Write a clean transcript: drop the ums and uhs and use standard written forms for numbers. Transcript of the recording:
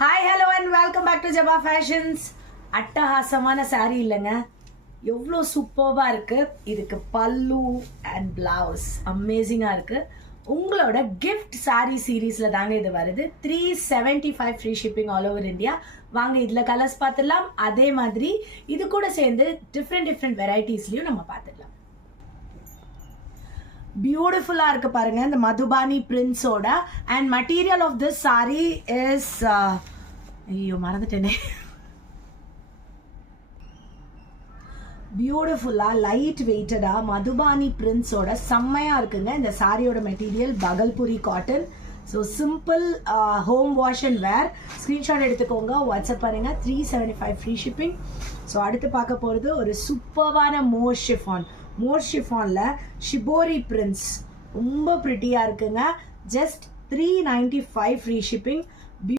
Hi hello and welcome back to Jaba fashions. அட்டகாசமான சாரீ இல்லைங்க, எவ்வளோ சூப்பர்பாக இருக்குது. இதுக்கு பல்லு அண்ட் பிளவுஸ் அமேசிங்காக இருக்குது. உங்களோட கிஃப்ட் சாரீ சீரீஸில் தாங்க இது வருது. 375 free shipping all over India. வாங்க இதில் கலர்ஸ் பார்த்துடலாம். அதே மாதிரி இது கூட சேர்ந்து டிஃப்ரெண்ட் வெரைட்டிஸ்லையும் நம்ம பார்த்துடலாம். பியூட்டிஃபுல்லாக இருக்குது பாருங்க, இந்த மதுபானி பிரிண்ட்ஸோட. And material of this sari is ஐயோ மறந்துட்டேனே, பியூட்டிஃபுல்லாக லைட் வெயிட்டடாக மதுபானி பிரிண்ட்ஸோட செம்மையாக இருக்குங்க. இந்த சாரியோட material Bhagalpuri cotton. So simple home wash and wear. Screenshot எடுத்துக்கோங்க, வாட்ஸ்அப் பண்ணுங்க. 375 ஃப்ரீ ஷிப்பிங். ஸோ அடுத்து பார்க்க போகிறது ஒரு சூப்பர்வான மோர் ஷிஃபானில் ஷிபோரி பிரிண்ட்ஸ். ரொம்ப ப்ரிட்டியாக இருக்குங்க. Just 395 free shipping.